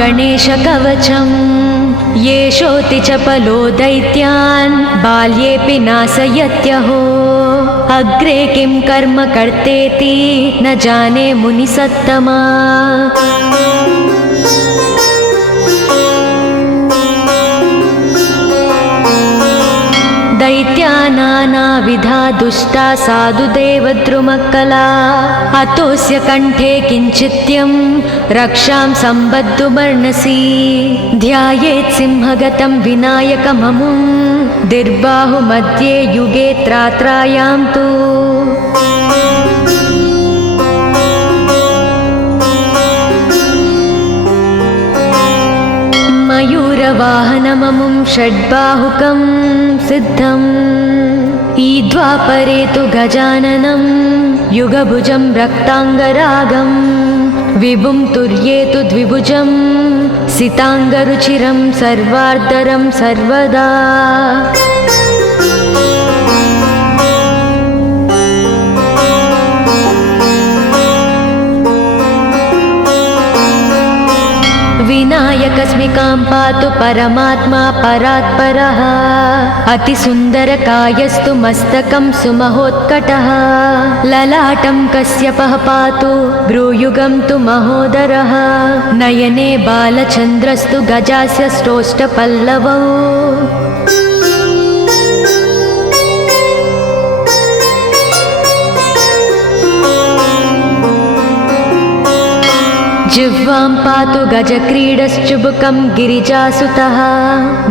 गणेशकवचम् येषोति चपलो दैत्यान् बाल्येऽपि नाशयत्यहो अग्रे किं कर्म कर्तेति न जाने मुनिसत्तमा। दैत्या नानाविधा दुष्टा साधुदेवद्रुमक्कला अतोऽस्य कण्ठे किञ्चित्यं रक्षां सम्बद्धुमर्णसि ध्यायेत् सिंहगतं विनायकममुं दिर्बाहुमध्ये युगे त्रात्रायां तु मयूरवाहनममुं षड्बाहुकं सिद्धम् ईद्वापरे तु गजाननं युगभुजं रक्ताङ्गरागं विभुं तुर्ये तु द्विभुजं सिताङ्गरुचिरं सर्वार्धरं सर्वदा। विनायकस्मिकां पातु परमात्मा परात्परः अतिसुन्दरकायस्तु मस्तकं सुमहोत्कटः ललाटं कश्यपः पातु भ्रूयुगं तु महोदरः नयने बालचन्द्रस्तु गजास्य स्रोष्ठपल्लवौ जिह्वां पातु गजक्रीडश्चुबुकं गिरिजासुतः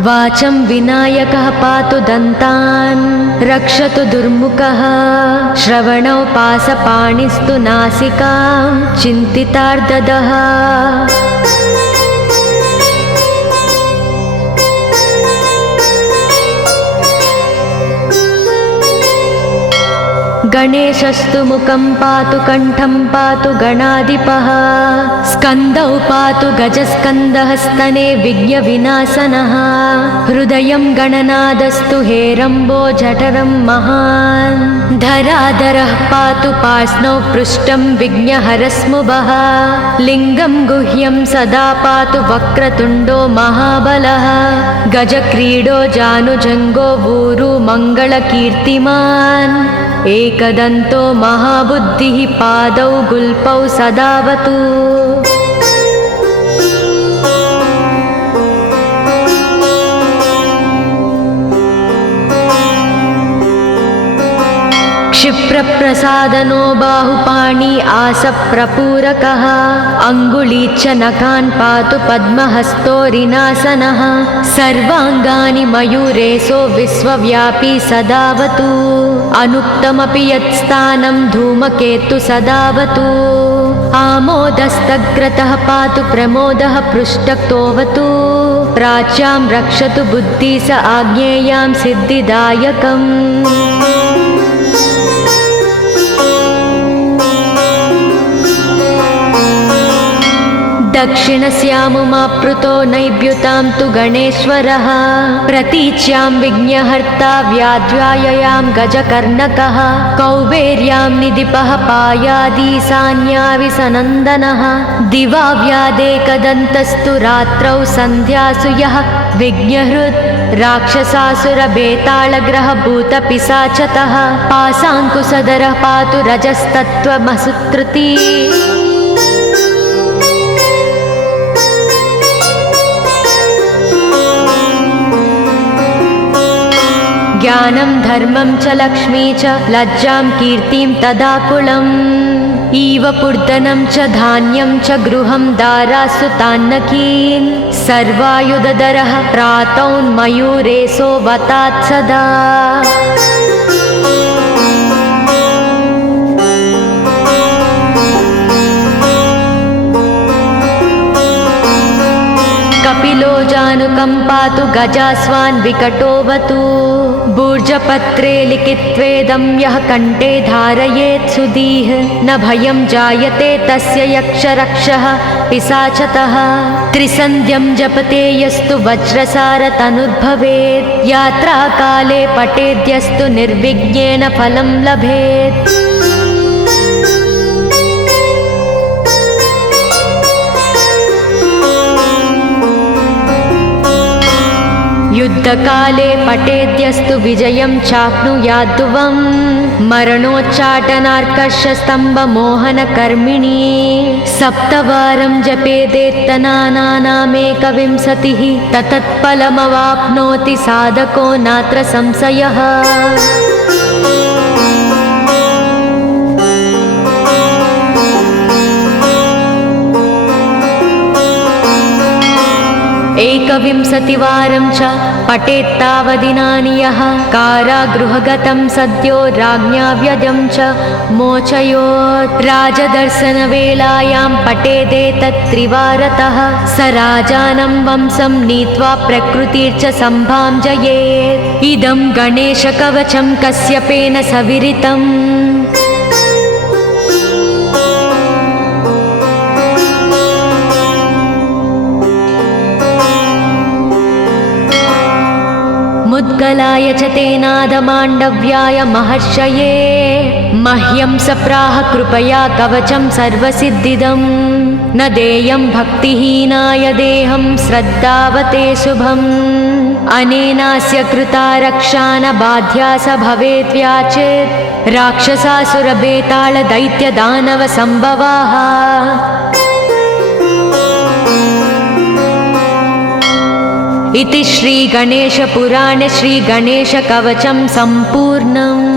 वाचं विनायकः पातु दन्तान् रक्षतु दुर्मुखः श्रवणौ पासपाणिस्तु नासिकां चिन्तितार्ददः गणेशस्तु मुखं पातु कण्ठं पातु गणाधिपः स्कन्दौ पातु गजस्कन्दः स्तने विघ्नविनाशनः हृदयं गणनादस्तु हेरम्बो जठरं महान् धराधरः पातु पार्ष्णौ पृष्ठं विघ्नहरस्मुभः लिङ्गं गुह्यं सदा पातु वक्रतुण्डो महाबलः गजक्रीडो जानुजङ्गो ऊरु मङ्गलकीर्तिमान् एकदन्तो महाबुद्धिः पादौ गुल्पौ सदावतु क्षिप्रप्रसादनो बाहुपाणि आसप्रपूरकः अङ्गुलीच्च नखान् पातु पद्महस्तोरिनासनः सर्वाङ्गानि मयूरेशो विश्वव्यापी सदावतु अनुक्तमपि यत्स्थानं धूमकेतु सदावतु आमोदस्तग्रतः पातु प्रमोदः पृष्ठक्तोऽवतु प्राच्यां रक्षतु बुद्धि स आज्ञेयां सिद्धिदायकम् दक्षिणस्यामुमाप्लुतो नैव्युतां तु गणेश्वरः प्रतीच्यां विघ्नहर्ता व्याध्याययां गजकर्णकः कौबेर्यां निधिपः पायादीशान्याविसनन्दनः दिवाव्यादेकदन्तस्तु रात्रौ सन्ध्यासु यः विघ्नहृत् राक्षसासुरबेताళग्रहभूतपिशाचतः पाशाङ्कुशधरः पातु रजस्तत्त्वमसुत्रुति ज्ञानं धर्मं च लक्ष्मी च लज्जां कीर्तिं तदाकुलम् इव पूर्धनं च धान्यं च गृहं दारासुतान्नकीन् सर्वायुधधरः प्रातौन्मयूरेशो वतात् सदा कपिलो जानुकं पातु गजास्वान् विकटोऽवतु भूर्जपत्रे लिखित्वेदं यः कण्ठे धारयेत् सुधीः न भयं जायते तस्य यक्षरक्षः पिशाचतः त्रिसन्ध्यं जपते यस्तु वज्रसारतनुर्भवेत् यात्राकाले पठेद्यस्तु निर्विघ्नेन फलं लभेत् युद्धकाले पठेद्यस्तु विजयं चाप्नुयाद्ध्रुवं मरणोच्चाटनार्कर्षस्तम्भमोहनकर्मिणी सप्तवारं जपेदेत्तनानामेकविंशतिः ततत्फलमवाप्नोति साधको नात्र संशयः। एकविंशतिवारं च पठेत्तावदिनानि यः कारागृहगतं सद्यो राज्ञा व्यजं च मोचयोत्। राजदर्शनवेलायां पठेदेतत्त्रिवारतः स राजानं वंशं नीत्वा प्रकृतिर्च सम्भां जयेत्। इदं गणेशकवचं कश्यपेन सविरितम्। मुद्गलाय च तेनादमाण्डव्याय महर्षये मह्यं सप्राह कृपया कवचं सर्वसिद्धिदं न देयं भक्तिहीनाय देहं श्रद्धावते शुभम्। अनेनास्य कृता रक्षा न बाध्या स भवेद्व्याचेत् राक्षसासुरबेतालदैत्यदानवसम्भवाः। इति श्रीगणेशपुराणे श्रीगणेशकवचं सम्पूर्णम्।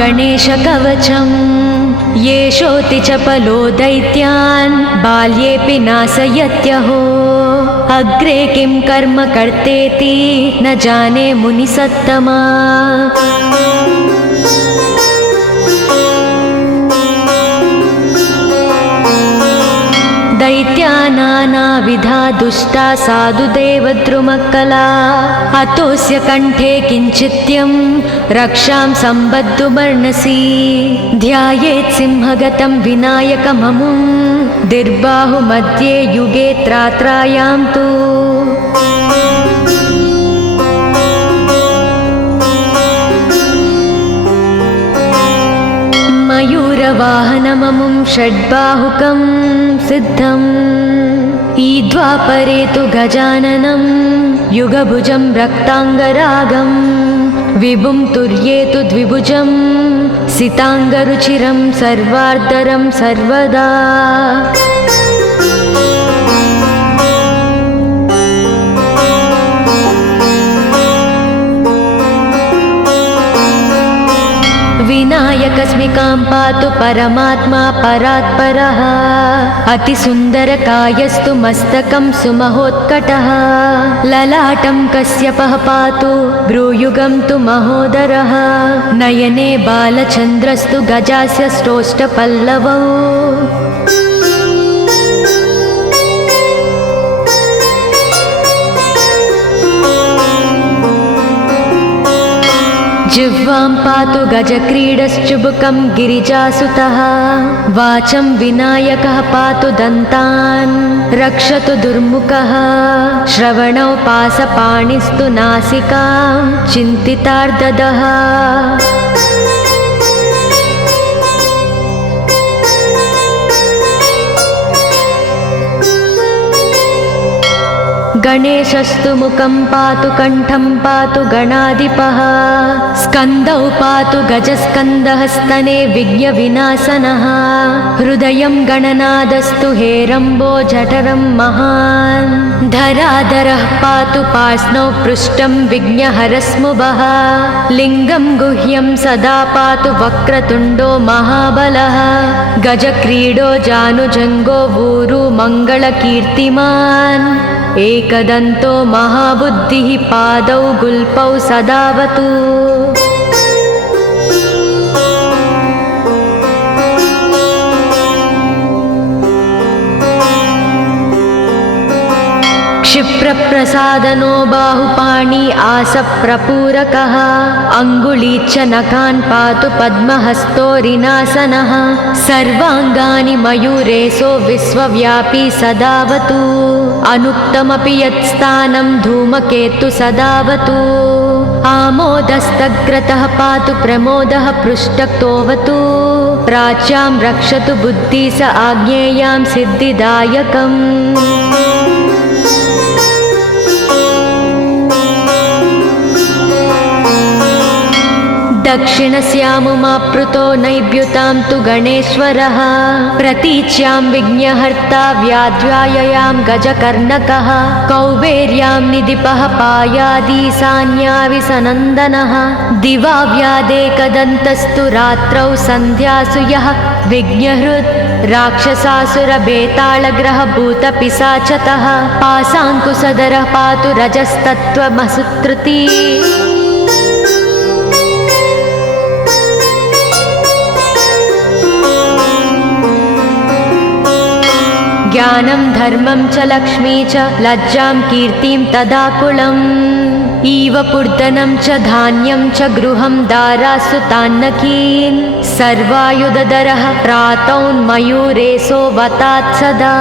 गणेशकवचं येषोऽति चपलो दैत्यान् बाल्येऽपि नाशयत्यहो। अग्रे किं कर्म कर्तेति न जाने मुनिसत्तमा। दैत्या नानाविधा दुष्टा साधुदेवद्रुमक्कला अतोऽस्य कण्ठे किञ्चित्यं रक्षां सम्बद्धुमर्णसि। ध्यायेत् सिंहगतं विनायकममुं दिर्बाहुमध्ये युगे त्रात्रायां तु। मयूरवाहनममुं षड्बाहुकं सिद्धम्। ईद्वापरे तु गजाननं युगभुजं रक्ताङ्गरागं विभुं तुर्ये तु द्विभुजं सिताङ्गरुचिरं सर्वार्धरं सर्वदा। विनायकस्मिकां पातु परमात्मा परात्परः। अतिसुन्दरकायस्तु मस्तकं सुमहोत्कटः। ललाटं कश्यपः पातु भ्रूयुगं तु महोदरः। नयने बालचन्द्रस्तु गजास्य स्रोष्ठपल्लवौ। जिह्वां पातु गजक्रीडश्चुबुकं गिरिजासुतः। वाचं विनायकः पातु दन्तान् रक्षतु दुर्मुखः। श्रवणौ पासपाणिस्तु नासिकां चिन्तितार्ददः। गणेशस्तु मुखं पातु कण्ठं पातु गणाधिपः। स्कन्दौ पातु गजस्कन्दः स्तने विघ्नविनाशनः। हृदयं गणनादस्तु हेरम्बो जठरं महान्। धराधरः पातु पार्ष्णौ पृष्ठं विघ्नहरस्मुभः। लिङ्गं गुह्यं सदा पातु वक्रतुण्डो महाबलः। गजक्रीडो जानुजङ्गो ऊरु मङ्गलकीर्तिमान्। एकदन्तो महाबुद्धिः पादौ गुल्पौ सदावतु। क्षिप्रप्रसादनो बाहुपाणि आसप्रपूरकः अङ्गुलीच्च नखान् पातु पद्महस्तोरिनासनः सर्वाङ्गानि मयूरेशो विश्वव्यापी सदावतु अनुक्तमपि यत्स्थानं धूमकेतु सदावतु आमोदस्तग्रतः पातु प्रमोदः पृष्ठक्तोऽवतु प्राच्यां रक्षतु बुद्धि स आज्ञेयां सिद्धिदायकम् दक्षिणस्यामुमाप्लुतो नैव्युतां तु गणेश्वरः प्रतीच्यां विघ्नहर्ता व्याध्याययां गजकर्णकः कौबेर्यां निधिपः पायादीशान्याविसनन्दनः दिवा व्यादेकदन्तस्तु रात्रौ सन्ध्यासु यः विघ्नहृत् राक्षसासुरबेताళग्रहभूतपिशाचतः पाशाङ्कुशधरः पातु रजस्तत्त्वमसुत्रुती ज्ञानं धर्मं च लक्ष्मी च लज्जां कीर्तिं तदाकुलम् इव पूर्धनं च धान्यं च गृहं दारासु तान्नकीन् सर्वायुधधरः प्रातौन्मयूरेशो वतात् सदा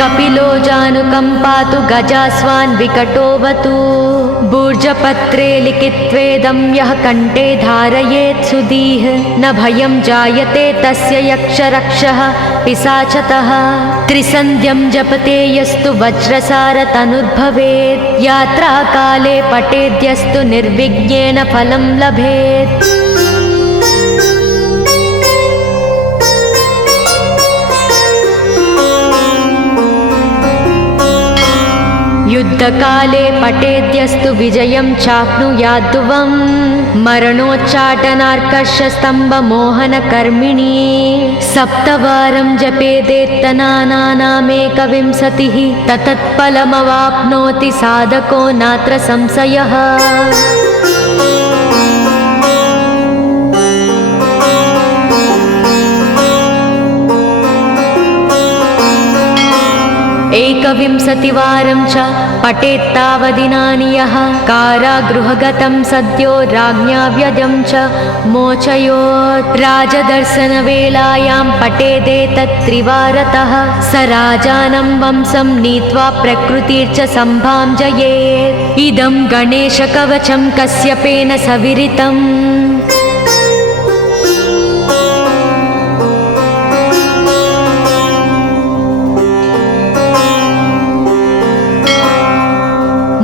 कपिलो जानुकम्पातु गजास्वान् विकटोऽवतु भूर्जपत्रे लिखित्वेदं यः कण्ठे धारयेत् सुधीः न भयं जायते तस्य यक्षरक्षः पिशाचतः त्रिसन्ध्यं जपते यस्तु वज्रसारतनुर्भवेत् यात्राकाले पठेद्यस्तु निर्विघ्नेन फलं लभेत् युद्धकाले पठेद्यस्तु विजयं चाप्नुयाद्ध्रुवं मरणोच्चाटनार्कर्षस्तम्भमोहनकर्मिणी सप्तवारं जपेदेत्तनानामेकविंशतिः ततत्फलमवाप्नोति साधको नात्र संशयः एकविंशतिवारं च पठेत्तावदिनानि यः कारागृहगतं सद्यो राज्ञा व्यजं च मोचयोत् राजदर्शनवेलायां पठेदेतत्त्रिवारतः स राजानं वंशं नीत्वा प्रकृतिर्च सम्भां जयेत् इदं गणेशकवचं कश्यपेन सविरितम्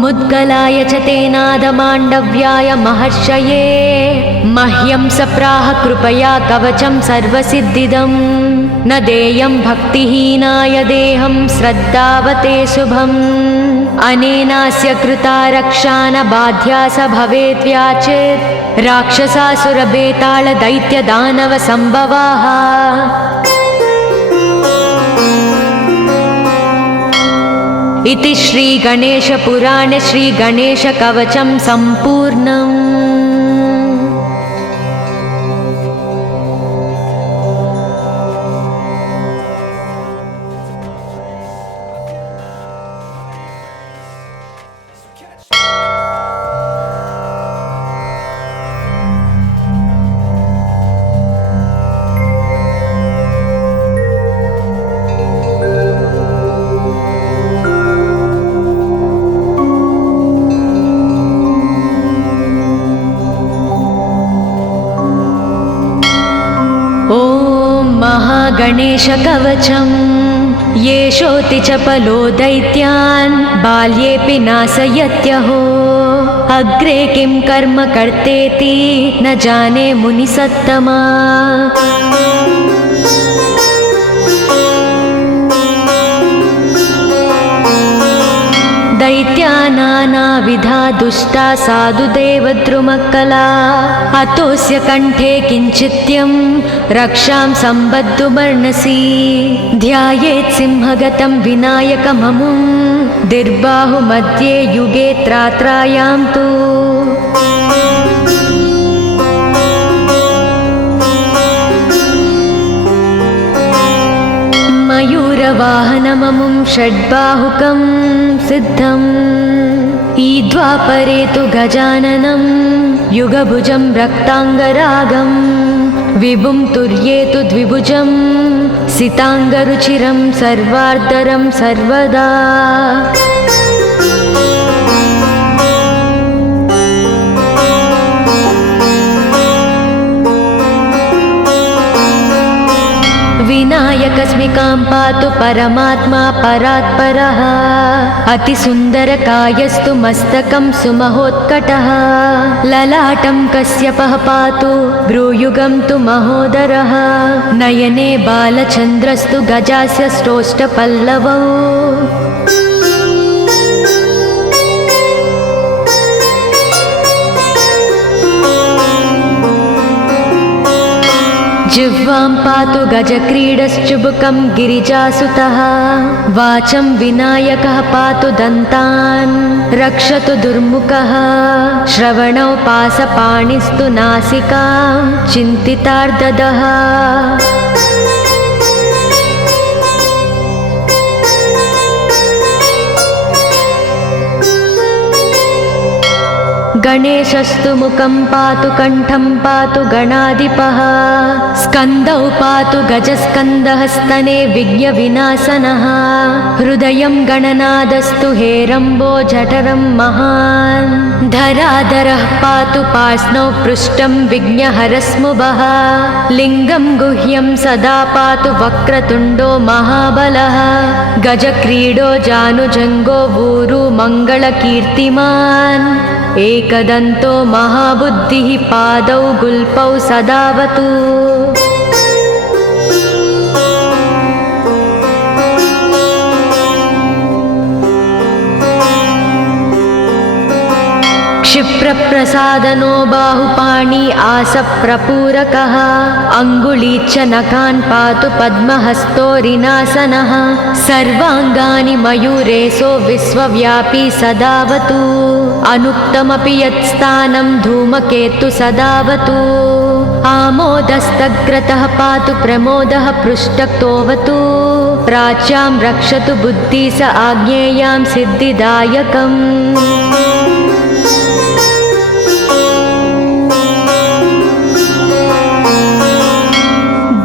मुद्गलाय च तेनादमाण्डव्याय महर्षये मह्यं सप्राह कृपया कवचं सर्वसिद्धिदं न देयं भक्तिहीनाय देहं श्रद्धावते शुभम् अनेनास्य कृता रक्षा न बाध्या स भवेद्व्याचेत् राक्षसासुरबेताళदैत्यदानवसम्भवाः इति श्रीगणेशपुराणे श्रीगणेशकवचं सम्पूर्णम्। गणेशकवचं येषोऽति चपलो दैत्यान् बाल्येऽपि नाशयत्यहो अग्रे किं कर्म कर्तेति न जाने मुनिसत्तमा दैत्या नानाविधा दुष्टा साधुदेवद्रुमक्कला अतोऽस्य कण्ठे किञ्चित्यं रक्षां सम्बद्धुमर्णसि ध्यायेत् सिंहगतं विनायकममुं दीर्बाहुमध्ये युगे त्रात्रायां तु घोरवाहनममुं षड्बाहुकं सिद्धम् ईद्वापरे तु गजाननं युगभुजं रक्ताङ्गरागं विभुं तुर्ये तु द्विभुजं सिताङ्गरुचिरं सर्वार्धरं सर्वदा विनायकस्मिकां पातु परमात्मा परात्परः अतिसुन्दरकायस्तु मस्तकं सुमहोत्कटः ललाटं कश्यपः पातु भ्रूयुगं तु महोदरः नयने बालचन्द्रस्तु गजास्य स्रोष्ठपल्लवौ जिह्वां पातु गजक्रीडश्चुबुकं गिरिजासुतः वाचं विनायकः पातु दन्तान् रक्षतु दुर्मुखः श्रवणौ पासपाणिस्तु नासिकां चिन्तितार्ददः गणेशस्तु मुखं पातु कण्ठं पातु गणाधिपः स्कन्दौ पातु गजस्कन्दः स्तने विघ्नविनाशनः हृदयं गणनादस्तु हेरम्बो जठरं महान् धराधरः पातु पार्ष्णौ पृष्ठं विघ्नहरस्मुभः लिङ्गं गुह्यं सदा पातु वक्रतुण्डो महाबलः गजक्रीडो जानुजङ्गो ऊरु मङ्गलकीर्तिमान् एकदन्तो महाबुद्धिः पादौ गुल्पौ सदावतु क्षिप्रप्रसादनो बाहुपाणि आसप्रपूरकः अङ्गुलीच्च नखान् पातु पद्महस्तोरिनासनः सर्वाङ्गानि मयूरेशो विश्वव्यापी सदावतु अनुक्तमपि यत्स्थानं धूमकेतु सदावतु आमोदस्तग्रतः पातु प्रमोदः पृष्ठक्तोऽवतु प्राच्यां रक्षतु बुद्धि स आज्ञेयां सिद्धिदायकम्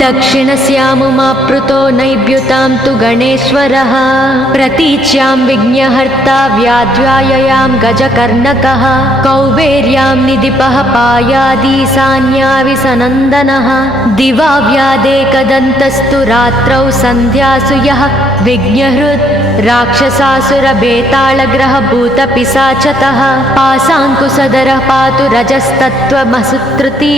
दक्षिणस्यामुमाप्लुतो नैव्युतां तु गणेश्वरः प्रतीच्यां विघ्नहर्ता व्याध्याययां गजकर्णकः कौबेर्यां निधिपः पायादीशान्याविसनन्दनः दिवाव्यादेकदन्तस्तु रात्रौ सन्ध्यासु यः विघ्नहृत् राक्षसासुरबेताళग्रहभूतपिशाचतः पाशाङ्कुशधरः पातु रजस्तत्त्वमसुत्रुती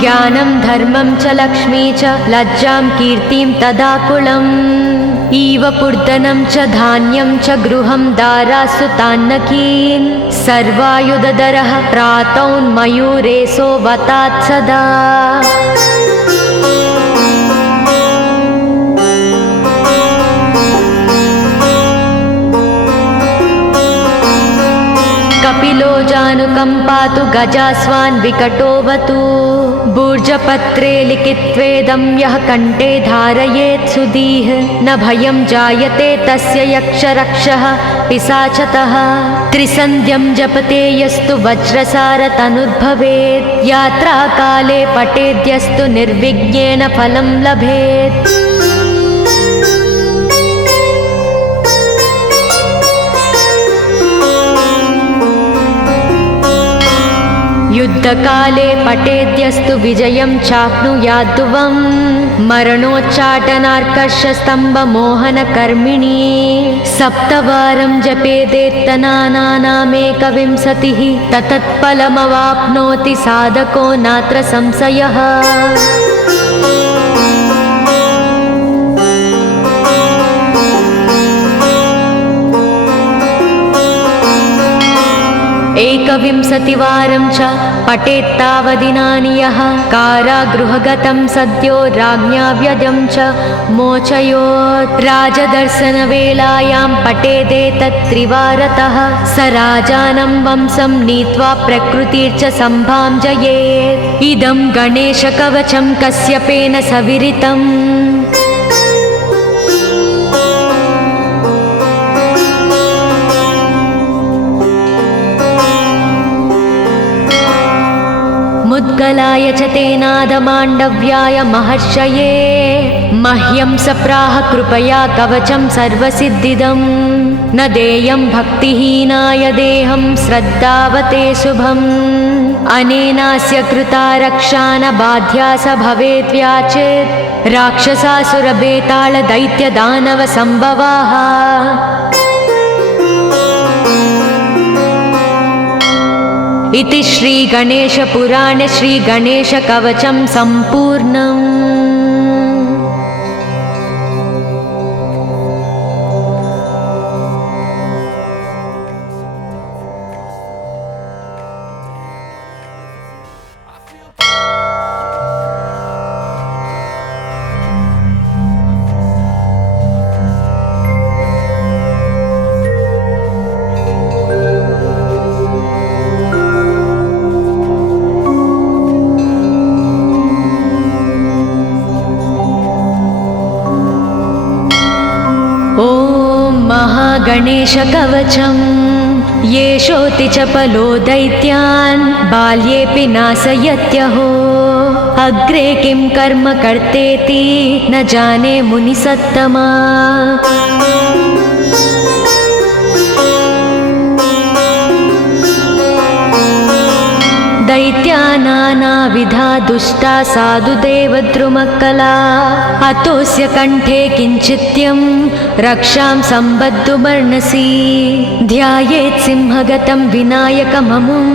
ज्ञानं धर्मं च लक्ष्मी च लज्जां कीर्तिं तदाकुलम् इव पूर्धनं च धान्यं च गृहं दारासुतान्नकीन् सर्वायुधधरः प्रातौन्मयूरेशो वतात् सदा कपिलो जानुकं पातु गजास्वान् विकटोऽवतु भूर्जपत्रे लिखित्वेदं यः कण्ठे धारयेत् सुधीः न भयं जायते तस्य यक्षरक्षः पिशाचतः त्रिसन्ध्यं जपते यस्तु वज्रसारतनुर्भवेत् यात्राकाले पठेद्यस्तु निर्विघ्नेन फलं लभेत् युद्धकाले पठेद्यस्तु विजयं चाप्नुयाद्ध्रुवं मरणोच्चाटनार्कर्षस्तम्भमोहनकर्मिणी सप्तवारं जपेदेत्तनानामेकविंशतिः ततत्फलमवाप्नोति साधको नात्र संशयः एकविंशतिवारं च पठेत्तावदिनानि यः कारागृहगतं सद्यो राज्ञा व्यजं च मोचयोत् राजदर्शनवेलायां पठेदेतत्त्रिवारतः स राजानं वंशं नीत्वा प्रकृतिर्च सम्भाञ्जयेत् इदं गणेशकवचं कश्यपेन सविरितम् मुद्गलाय च तेनादमाण्डव्याय महर्षये मह्यं सप्राह कृपया कवचं सर्वसिद्धिदं न देयं भक्तिहीनाय देहं श्रद्धावते शुभम् अनेनास्य कृता रक्षा न बाध्या स भवेद्व्याचेत् राक्षसासुरबेतालदैत्यदानवसम्भवाः इति श्रीगणेशपुराणे श्रीगणेशकवचं सम्पूर्णम्। गणेशकवचं येषोऽति चपलो दैत्यान् बाल्येऽपि नाशयत्यहो अग्रे किं कर्म कर्तेति न जाने मुनिसत्तमा दैत्या नानाविधा दुष्टा साधुदेवद्रुमक्कला अतोऽस्य कण्ठे किञ्चित्यं रक्षां सम्बद्धुमर्णसि ध्यायेत् सिंहगतं विनायकममुं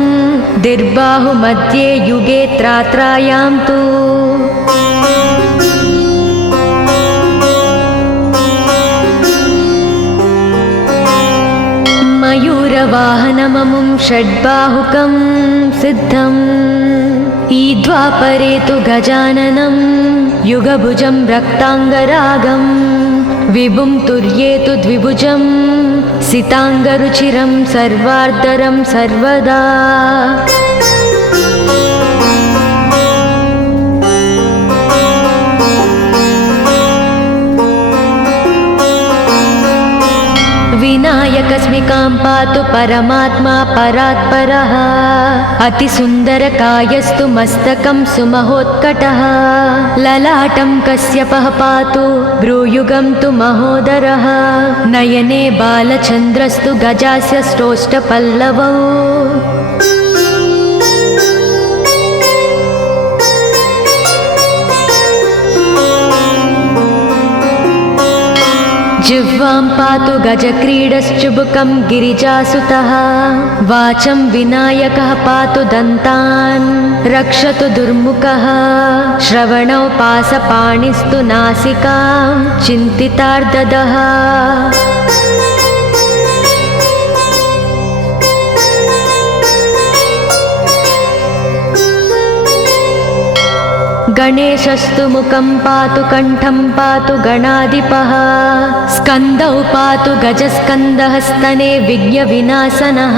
दिर्बाहुमध्ये युगे त्रात्रायां तु मयूरवाहनममुं षड्बाहुकं सिद्धम् ईद्वापरे तु गजाननं युगभुजं रक्ताङ्गरागं विभुं तुर्ये तु द्विभुजं सिताङ्गरुचिरं सर्वार्धरं सर्वदा विनायकस्मिकां पातु परमात्मा परात्परः अतिसुन्दरकायस्तु मस्तकं सुमहोत्कटः ललाटं कश्यपः पातु भ्रूयुगं तु महोदरः नयने बालचन्द्रस्तु गजास्य स्रोष्ठपल्लवौ जिह्वां पातु गजक्रीडश्चुबुकं गिरिजासुतः वाचं विनायकः पातु दन्तान् रक्षतु दुर्मुखः श्रवणौ पासपाणिस्तु नासिकां चिन्तितार्ददः गणेशस्तु मुखं पातु कण्ठं पातु गणाधिपः स्कन्दौ पातु गजस्कन्दः स्तने विघ्नविनाशनः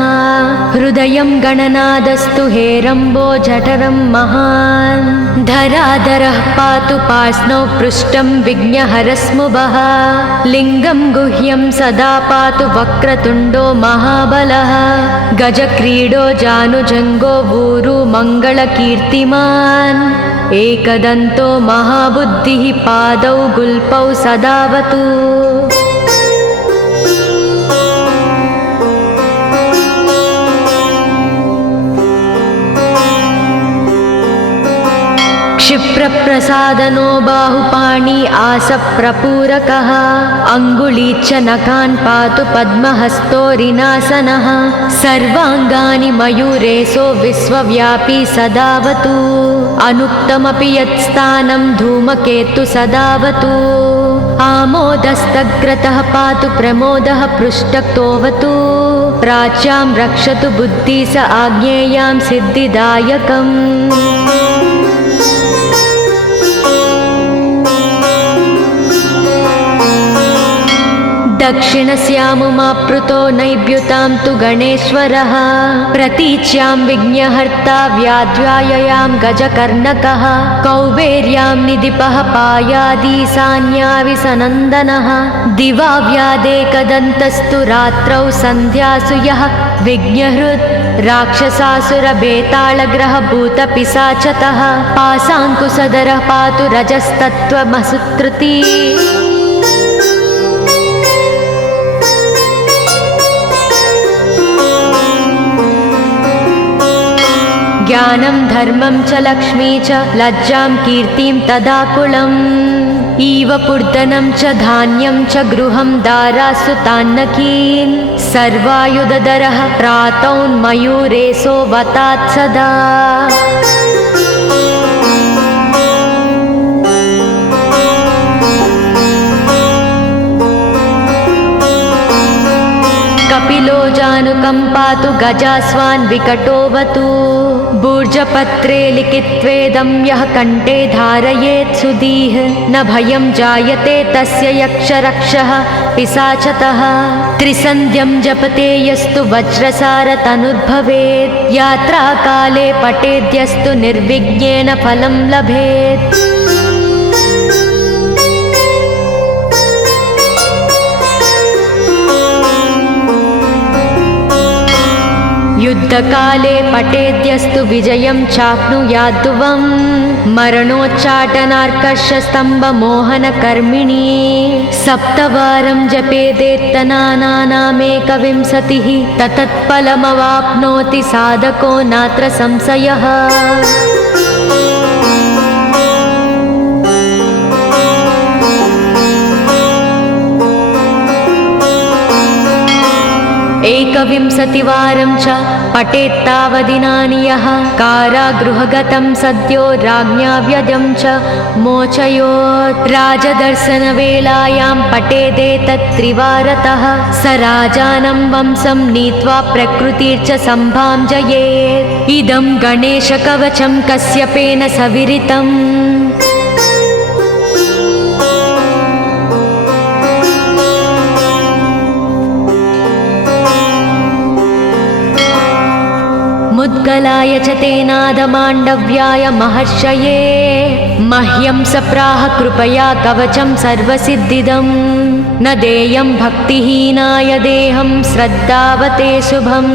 हृदयं गणनादस्तु हेरम्बो जठरं महान् धराधरः पातु पार्ष्णौ पृष्ठं विघ्नहरस्मुभः लिङ्गं गुह्यं सदा पातु वक्रतुण्डो महाबलः गजक्रीडो जानुजङ्गो ऊरु मङ्गलकीर्तिमान् एकदन्तो महाबुद्धिः पादौ गुल्पौ सदावतु क्षिप्रप्रसादनो बाहुपाणि आसप्रपूरकः अङ्गुलीच्च नखान् पातु पद्महस्तोरिनासनः सर्वाङ्गानि मयूरेशो विश्वव्यापी सदावतु अनुक्तमपि यत्स्थानं धूमकेतु सदावतु आमोदस्तग्रतः पातु प्रमोदः पृष्ठक्तोऽवतु प्राच्यां रक्षतु बुद्धि स आज्ञेयां सिद्धिदायकम्। दक्षिणस्यामुमाप्लुतो नैव्युतां तु गणेश्वरः प्रतीच्यां विघ्नहर्ता व्याध्याययां गजकर्णकः कौबेर्यां निधिपः पायादीशान्याविसनन्दनः दिवा व्यादेकदन्तस्तु रात्रौ सन्ध्यासु यः विघ्नहृत् राक्षसासुरबेताళग्रहभूतपिशाचतः पासाङ्कुशधरः पातु रजस्तत्त्वमसुत्रुती। ज्ञानं धर्मं च लक्ष्मी च लज्जां कीर्तिं तदाकुलम् इव पूर्धनं च धान्यं च गृहं दारासु तान्नकीन् सर्वायुधधरः प्रातौन्मयूरेशो वतात् सदा। कपिलो जानुकम्पातु गजास्वान् विकटोऽवतु भूर्जपत्रे लिखित्वेदं यः कण्ठे धारयेत् सुधीः न भयं जायते तस्य यक्षरक्षः पिशाचतः। त्रिसन्ध्यं जपते यस्तु वज्रसारतनुर्भवेत् यात्राकाले पठेद्यस्तु निर्विघ्नेन फलं लभेत्। युद्धकाले पठेद्यस्तु विजयं चाप्नुयाद्ध्रुवम् मरणोच्चाटनार्कर्षस्तम्भमोहनकर्मिणी सप्तवारं जपेदेत्तनानामेकविंशतिः ततत्फलमवाप्नोति साधको नात्र संशयः। एकविंशतिवारं च पठेत्तावदिनानि यः कारागृहगतं सद्यो राज्ञा व्यजं च मोचयोत् राजदर्शनवेलायां पठेदेतत्त्रिवारतः स राजानं वंशं नीत्वा प्रकृतिर्च सम्भां जयेत्। इदं गणेशकवचं कश्यपेन सविरितम्। मुद्गलाय च तेनादमाण्डव्याय महर्षये मह्यं सप्राह कृपया कवचं सर्वसिद्धिदं न देयं भक्तिहीनाय देहं श्रद्धावते शुभम्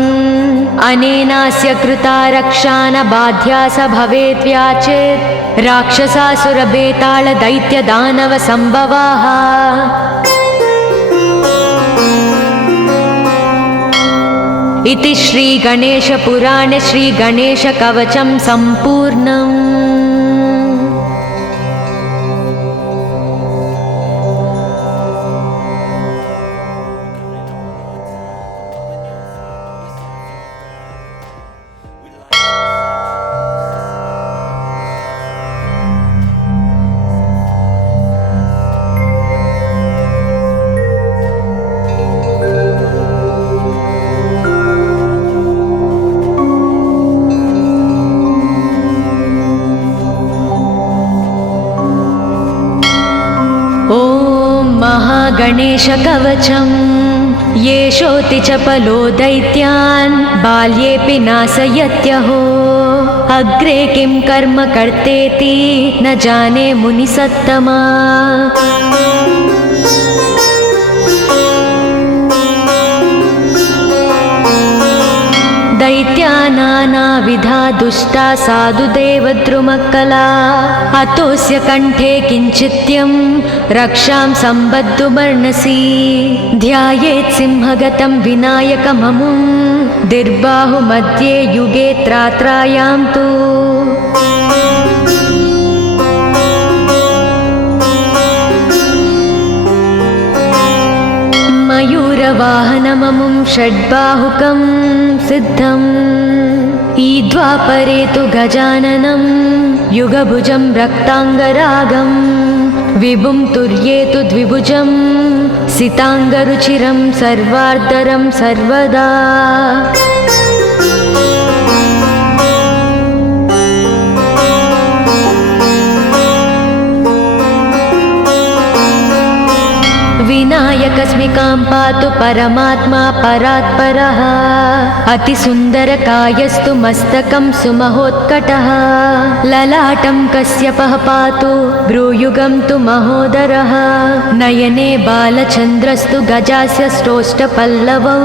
अनेनास्य कृता रक्षा न बाध्या स भवेत् व्याचेत् राक्षसासुरबेताళदैत्यदानवसम्भवाः। इति श्रीगणेशपुराणे श्रीगणेशकवचं सम्पूर्णम्। गणेशकवचं येषोऽति चपलो दैत्यान् बाल्येऽपि नाशयत्यहो अग्रे किं कर्म कर्तेति न जाने मुनिसत्तमा। दैत्या नानाविधा दुष्टा साधुदेवद्रुमक्कला अतोऽस्य कण्ठे किञ्चित्यं रक्षां सम्बद्धुमर्णसि ध्यायेत् सिंहगतं विनायकममुं दिर्बाहुमध्ये युगे त्रात्रायां तु। मयूरवाहनममुं षड्बाहुकं सिद्धम् ईद्वापरे तु गजाननं युगभुजं रक्ताङ्गरागं विभुं तुर्येतु द्विभुजं सिताङ्गरुचिरं सर्वार्धरं सर्वदा। विनायकस्मिकां पातु परमात्मा परात्परः। अतिसुन्दरकायस्तु मस्तकं सुमहोत्कटः। ललाटं कश्यपः पातु भ्रूयुगं तु महोदरः। नयने बालचन्द्रस्तु गजास्य स्रोष्ठपल्लवौ।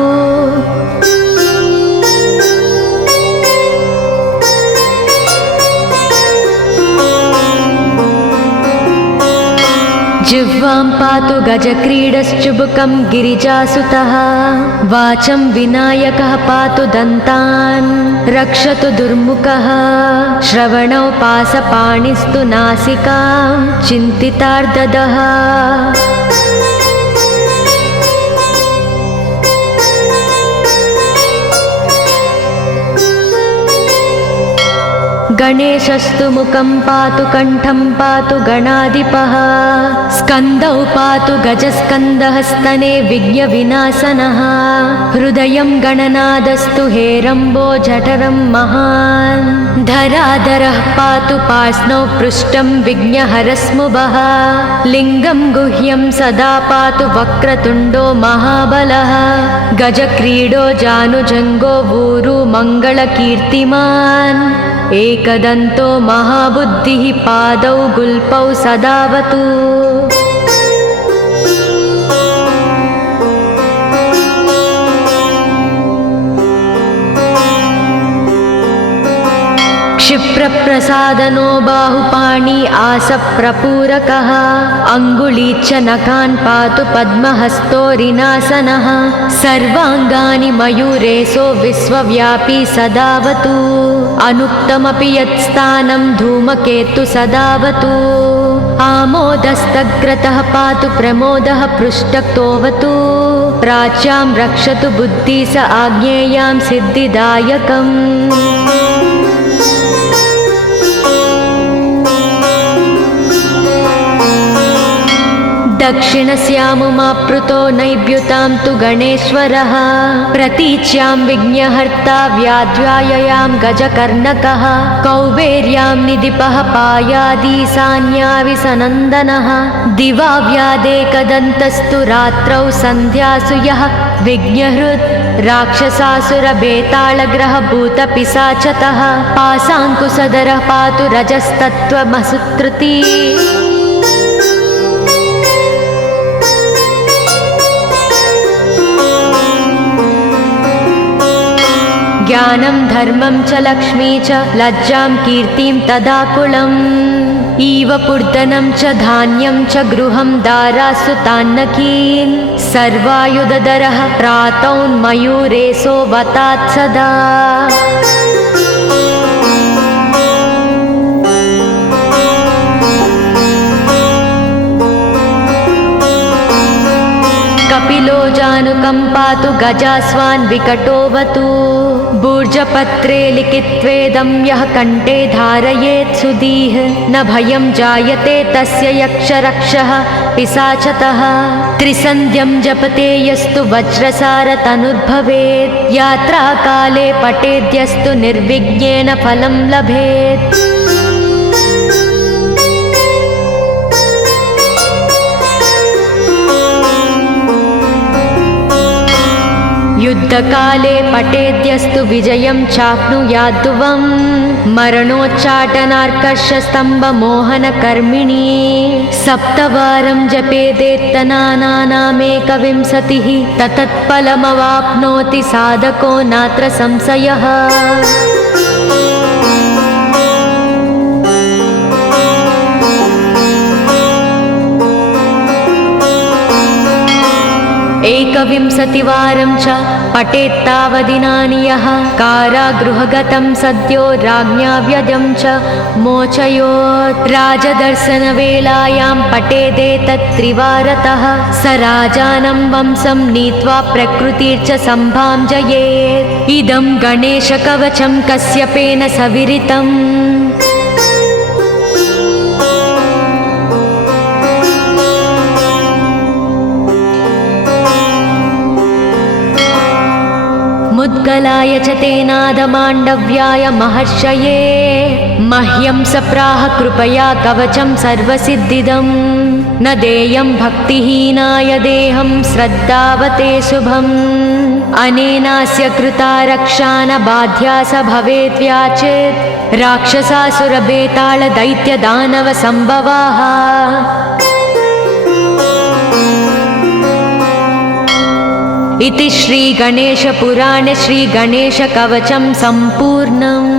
जिह्वां पातु गजक्रीडश्चुबुकं गिरिजासुतः। वाचं विनायकः पातु दन्तान् रक्षतु दुर्मुखः। श्रवणौ पासपाणिस्तु नासिकां चिन्तितार्ददः। गणेशस्तु मुखं पातु कण्ठं पातु गणाधिपः। स्कन्दौ पातु गजस्कन्दः स्तने विघ्नविनाशनः। हृदयं गणनादस्तु हेरम्बो जठरं महान्। धराधरः पातु पार्ष्णौ पृष्ठं विघ्नहरस्मुभः। लिङ्गं गुह्यं सदा पातु वक्रतुण्डो महाबलः। गजक्रीडो जानुजङ्गो ऊरु मङ्गलकीर्तिमान्। एकदन्तो महाबुद्धिः पादौ गुल्पौ सदावतु। क्षिप्रप्रसादनो बाहुपाणि आसप्रपूरकः। अङ्गुलीच्च नखान् पातु पद्महस्तोरिनासनः। सर्वाङ्गानि मयूरेशो विश्वव्यापी सदावतु। अनुक्तमपि यत्स्थानं धूमकेतु सदावतु। आमोदस्तग्रतः पातु प्रमोदः पृष्ठक्तोऽवतु। प्राच्यां रक्षतु बुद्धि स आज्ञेयां सिद्धिदायकम्। दक्षिणस्यामुमाप्लुतो नैव्युतां तु गणेश्वरः। प्रतीच्यां विघ्नहर्ता व्याध्याययां गजकर्णकः। कौबेर्यां निधिपः पायादीशान्याविसनन्दनः। दिवा व्यादेकदन्तस्तु रात्रौ सन्ध्यासु यः विघ्नहृत्। राक्षसासुरबेताళग्रहभूतपिशाचतः। पाशाङ्कुशधरः पातु रजस्तत्त्वमसुत्रुति। ज्ञानं धर्मं च लक्ष्मी च लज्जां कीर्तिं तदाकुलम्। इव पूर्धनं च धान्यं च गृहं दारासुतान्नकीन्। सर्वायुधधरः प्रातौन्मयूरेशो वतात् सदा। कपिलो जानुकं पातु गजास्वान् विकटोऽवतु। भूर्जपत्रे लिखित्वेदं यः कण्ठे धारयेत् सुधीः। न भयं जायते तस्य यक्षरक्षः पिशाचतः। त्रिसन्ध्यं जपते यस्तु वज्रसारतनुर्भवेत्। यात्राकाले पठेद्यस्तु निर्विघ्नेन फलं लभेत्। युद्धकाले पठेद्यस्तु विजयं चाप्नुयाद्ध्रुवम्। मरणोच्चाटनार्कर्षस्तम्भमोहनकर्मिणी। सप्तवारं जपेदेत्तनानामेकविंशतिः। तत्फलमवाप्नोति साधको नात्र संशयः। एकविंशतिवारं च पठेत्तावदिनानि यः। कारागृहगतं सद्यो राज्ञा व्यजं च मोचयोत्। राजदर्शनवेलायां पठेदेतत्त्रिवारतः। स राजानं वंशं नीत्वा प्रकृतिर्च सम्भां जयेत्। इदं गणेशकवचं कश्यपेन सविरितम्। मङ्गलाय च तेनादमाण्डव्याय महर्षये मह्यं सप्राह कृपया कवचं सर्वसिद्धिदं न देयं भक्तिहीनाय देहं श्रद्धावते शुभम् अनेनास्य कृता रक्षा न बाध्या स भवेद्व्याचेत् राक्षसासुरबेताल दैत्यदानव सम्भवाः। इति श्रीगणेशपुराणे श्रीगणेशकवचं सम्पूर्णम्।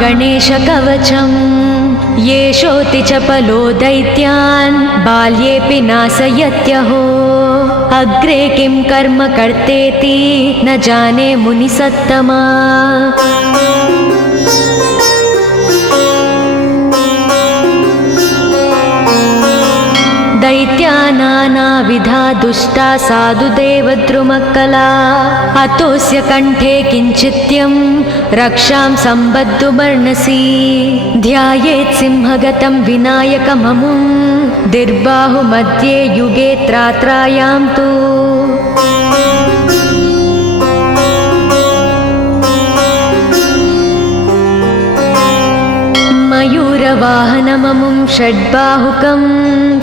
गणेशकवचं येषोऽति चपलो दैत्यान् बाल्येऽपि नाशयत्यहो अग्रे किं कर्म कर्तेति न जाने मुनिसत्तमा। दैत्या नानाविधा दुष्टा साधुदेवद्रुमक्कला अतोऽस्य कण्ठे किञ्चित्यं रक्षां सम्बद्धुमर्णसि ध्यायेत् सिंहगतं विनायकममुं दिर्बाहुमध्ये युगे त्रात्रायां तु मयूरवाहनममुं षड्बाहुकं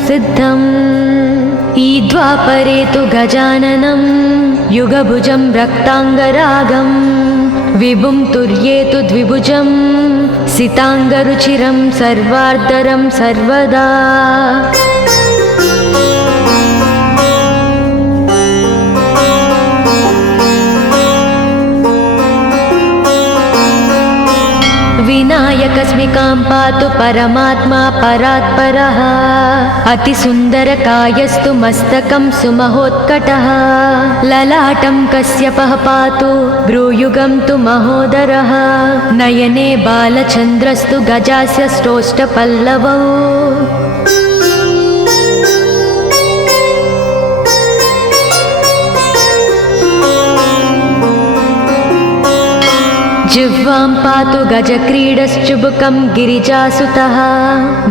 सिद्धम् ईद्वापरे तु गजाननं युगभुजं रक्ताङ्गरागं विभुं तुर्ये तु द्विभुजं सिताङ्गरुचिरं सर्वार्धरं सर्वदा। विनायकस्मिकां पातु परमात्मा परात्परः अतिसुन्दरकायस्तु मस्तकं सुमहोत्कटः ललाटं कश्यपः पातु भ्रूयुगं तु महोदरः नयने बालचन्द्रस्तु गजास्य स्रोष्ठपल्लवौ जिह्वां पातु गजक्रीडश्चुबुकं गिरिजासुतः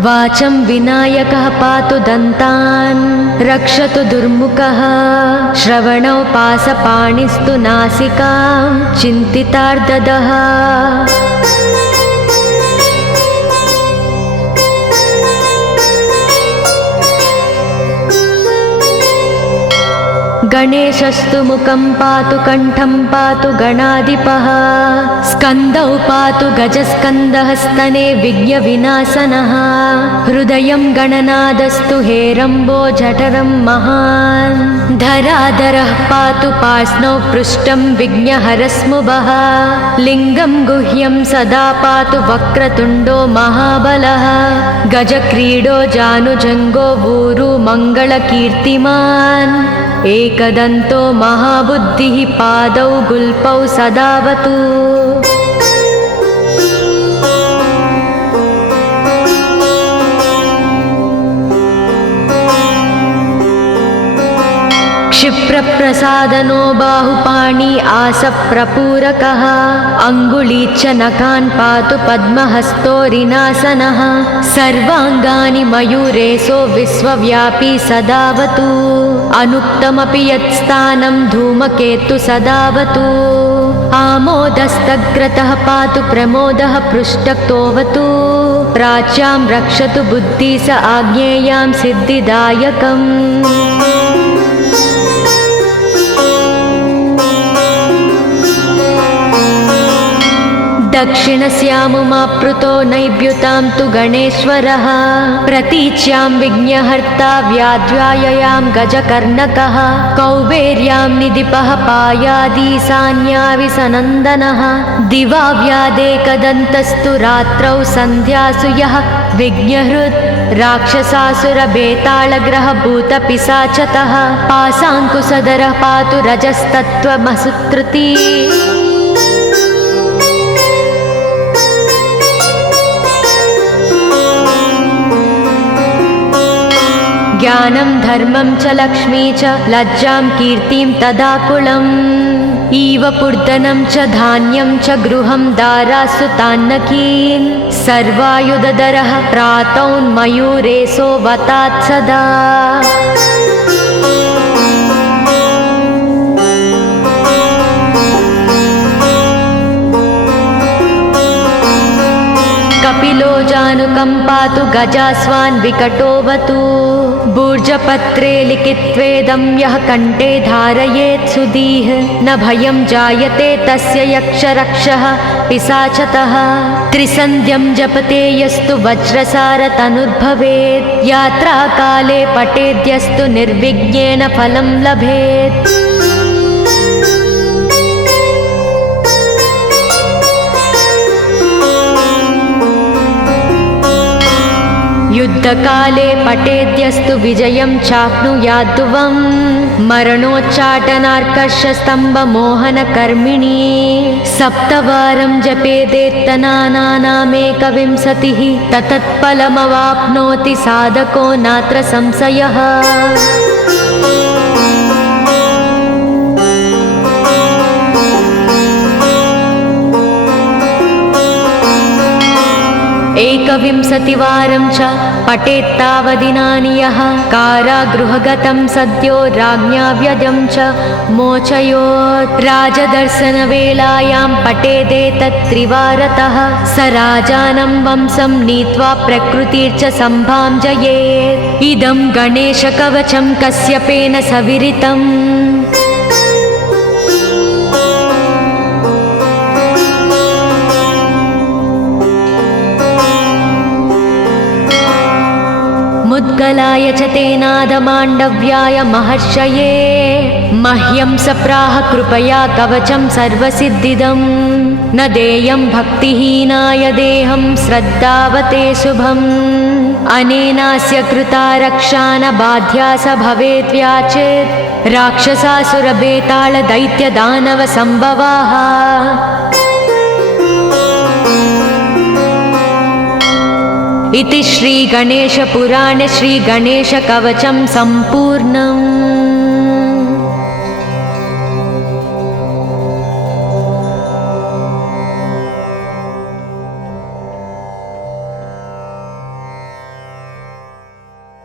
वाचं विनायकः पातु दन्तान् रक्षतु दुर्मुखः श्रवणौ पासपाणिस्तु नासिकां चिन्तितार्ददः। गणेशस्तु मुखं पातु कण्ठं पातु गणाधिपः स्कन्दौ पातु गजस्कन्दः स्तने विघ्नविनाशनः हृदयं गणनादस्तु हेरम्बो जठरं महान् धराधरः पातु पार्ष्णौ पृष्ठं विघ्नहरस्मुभः लिङ्गं गुह्यं सदा पातु वक्रतुण्डो महाबलः गजक्रीडो जानुजङ्गो ऊरु मङ्गलकीर्तिमान् एकदन्तो महाबुद्धिः पादौ गुल्पौ सदावतु। क्षिप्रप्रसादनो बाहुपाणि आसप्रपूरकः अङ्गुलीच्च नखान् पातु पद्महस्तोरिनासनः सर्वाङ्गानि मयूरेशो विश्वव्यापी सदावतु अनुक्तमपि यत्स्थानं धूमकेतु सदावतु आमोदस्तग्रतः पातु प्रमोदः पृष्ठक्तोऽवतु प्राच्यां रक्षतु बुद्धि स आज्ञेयां सिद्धिदायकम्। दक्षिणस्यामुमाप्लुतो नैव्युतां तु गणेश्वरः प्रतीच्यां विघ्नहर्ता व्याद्वाययां गजकर्णकः कौबेर्यां निधिपः पायादीशान्याविसनन्दनः दिवा व्यादेकदन्तस्तु रात्रौ सन्ध्यासु यः विघ्नहृत् राक्षसासुरबेताళग्रहभूतपिशाचतः पासाङ्कुशधरः पातु रजस्तत्त्वमसुत्रुती ज्ञानं धर्मं च लक्ष्मी च लज्जां कीर्तिं तदाकुलम् इव पूर्धनं च धान्यं च गृहं दारासु तान्नकीन् सर्वायुधधरः प्रातौन्मयूरेशो वतात् सदा कपिलो जानुकम्पातु गजास्वान् विकटोऽवतु भूर्जपत्रे लिखित्वेदं यः कण्ठे धारयेत् सुधीः न भयं जायते तस्य यक्षरक्षः पिशाचतः त्रिसन्ध्यं जपते यस्तु वज्रसारतनुर्भवेत् यात्राकाले पठेद्यस्तु निर्विघ्नेन फलं लभेत् युद्धकाले पठेद्यस्तु विजयं चाप्नुयाद्ध्रुवं मरणोच्चाटनार्कर्षस्तम्भमोहनकर्मिणी सप्तवारं जपेदेत्तनानामेकविंशतिः ततत्फलमवाप्नोति साधको नात्र संशयः एकविंशतिवारं च पठेत्तावदिनानि यः कारागृहगतं सद्यो राज्ञा व्यजं च मोचयोत् राजदर्शनवेलायां पठेदेतत्त्रिवारतः स राजानं वंशं नीत्वा प्रकृतिर्च सम्भां जयेत् इदं गणेशकवचं कश्यपेन सविरितम् मुद्गलाय च तेनादमाण्डव्याय महर्षये मह्यं सप्राह कृपया कवचं सर्वसिद्धिदं न देयं भक्तिहीनाय देहं श्रद्धावते शुभम् अनेनास्य कृता रक्षा न बाध्या स भवेद्व्याचेत् राक्षसासुरबेताళदैत्यदानवसम्भवाः इति श्रीगणेशपुराणे श्रीगणेशकवचं सम्पूर्णम्।